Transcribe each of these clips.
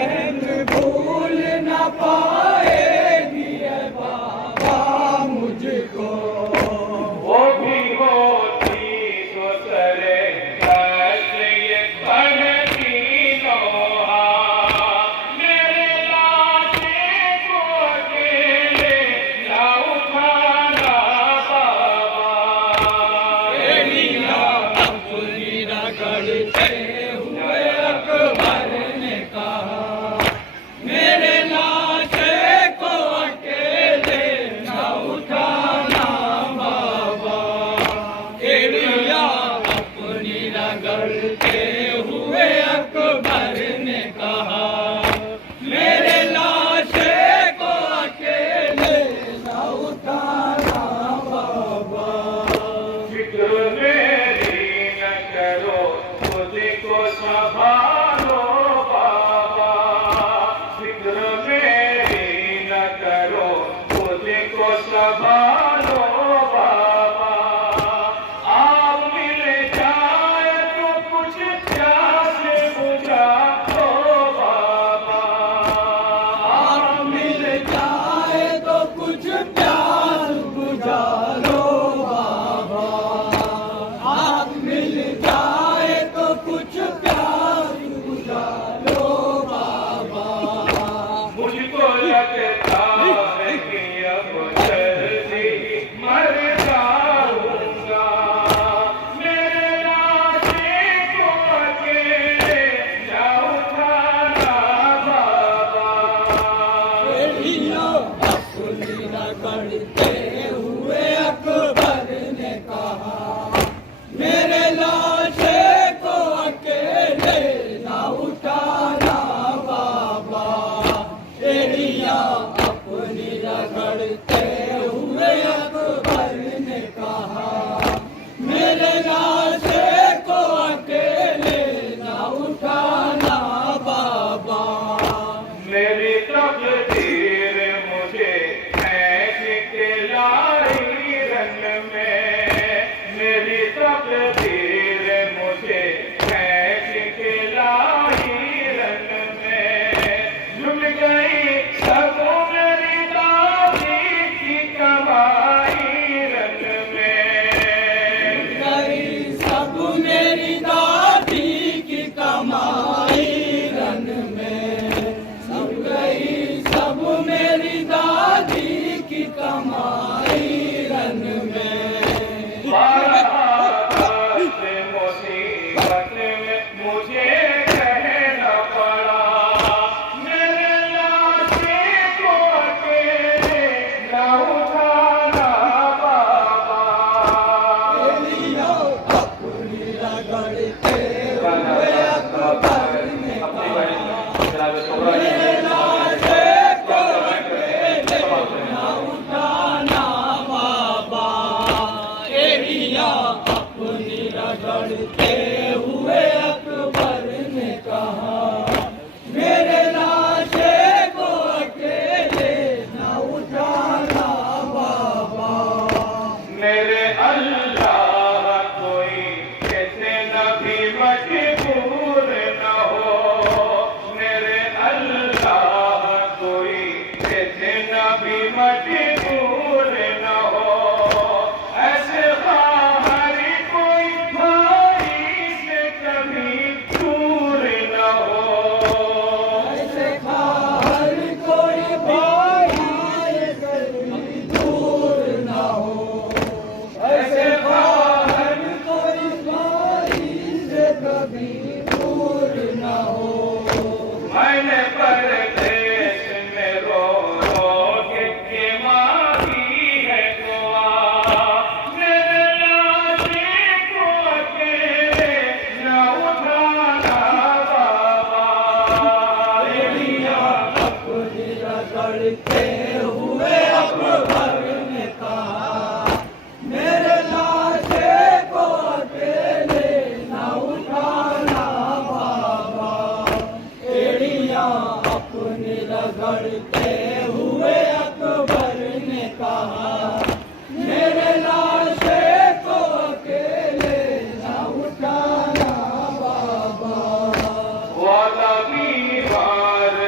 चैन भूल न पाएगी है बाबा मुझको। वो भी होती तो सरे ऐसे ये पढ़ती लोहा, मेरे लाशे को अकेले ना उठाना बाबा। एड़ियां अपनी रगड़ते हुए अकबर ने कहा, मेरे लाशे को अकेले न उठाना बाबा। एड़ियां अपनी रगड़ते हुए अकबर ने कहा, मेरे लाशे को अकेले न उठाना बाबा। फिक्र मेरी न करो, खुद को संभालो बाबा। फिक्र मेरी न करो, खुद को संभालो बाबा। आप मिल जाए तो कुछ प्यास बुझा दो बाबा। आप मिल जाए तो कुछ प्यास बुझा लो बाबा। आप मिल जाए तो कुछ प्यास बुझा लो बाबा। मुझको लगता है कि अब जल्दी मर जाऊंगा। मेरे लाशे को अकेले ना उठाना बाबा। एड़ियां अपनी रगड़ते हुए अकबर ने कहा, मेरे लाशे को अकेले न उठाना बाबा। एड़ियां अपनी रगड़ते हुए अकबर ने कहा, मेरे लाशे को अकेले न उठाना बाबा। मेरी तकदीर मुझे फेंक के लाई रन में। मेरी तकदीर मुझे फेंक के लाई रन में। झुक गई सब मेरी दादी की कमाई रन में। गई सब मेरी दादी की कमाई रन में। सब गई सब मेरी दादी की कमाई रन में। से मुसीबत में मुझे कहना पड़ा, मेरे लाशे को अकेले ना उठाना बाबा। एड़ियां अपनी रगड़ते हुए अकबर ने कहा, मेरे लाशे को अकेले न उठाना बाबा। एड़ियां अपनी रगड़ते हुए अकबर ने कहा, मेरे लाशे को अकेले न उठाना बाबा। मेरे अल्लाह कोई कैसे नबी मजबूर न हो। मेरे अल्लाह कोई कैसे नबी मजबूर न हो। ऐसे हमारी कोई भाई से कभी दूर न हो। ऐसे हर कोई भाई कभी दूर न हो। ऐसे हर कोई भाई से कभी दूर न हो। मैंने परदेश में रो रो के मांगी है दुआ। मेरे लाशे को अकेले न उठाना बाबा। एड़ियां अपनी रगड़ते हुए अकबर ने कहा, मेरे लाशे को अकेले न उठाना बाबा। एड़ियां अपनी रगड़ते हुए अकबर ने कहा, मेरे लाशे को अकेले न उठाना बाबा। वादा दीवार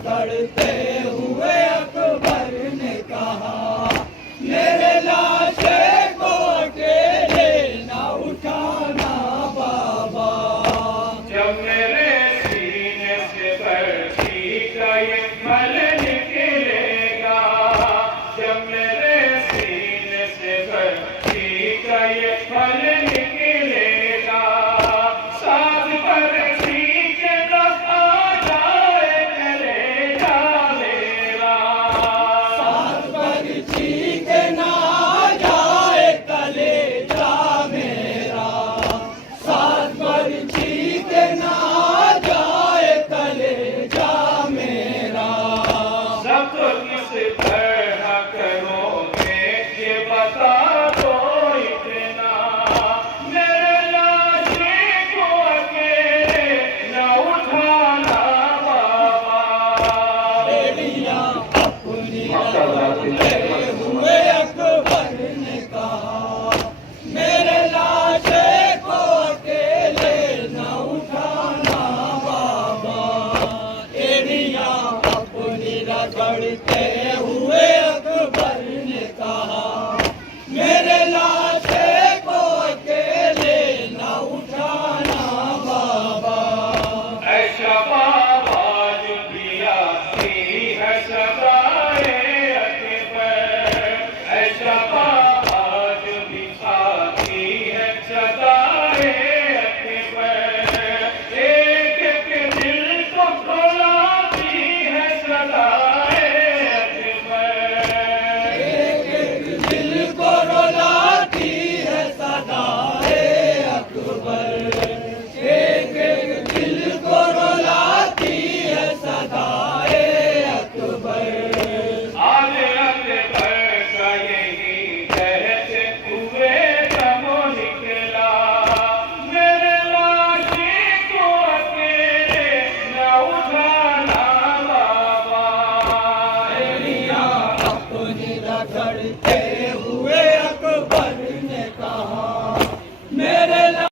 रगड़ते हुए अकबर ने कहा, मेरे लाशे को अकेले न उठाना बाबा। जब मेरे सीने से बरसी का ये फल निकलेगा, जब मेरे सीने से बरसी का ये फल निकलेगा, साथ बरसी के न आ जाए कलेजा मेरा। सात बरछी के ना जाए कलेजा मेरा, सात बरछी के ना जाए कलेजा मेरा। सब किस तरह करोगे ये बता दो इतना, मेरे लाशे को अकेले न उठाना बाबा। बेड़ियां अपनी रगड़ते हुए अकबर ने कहा, मेरे लाशे को अकेले न उठाना बाबा। एड़ियां अपनी रगड़ते हुए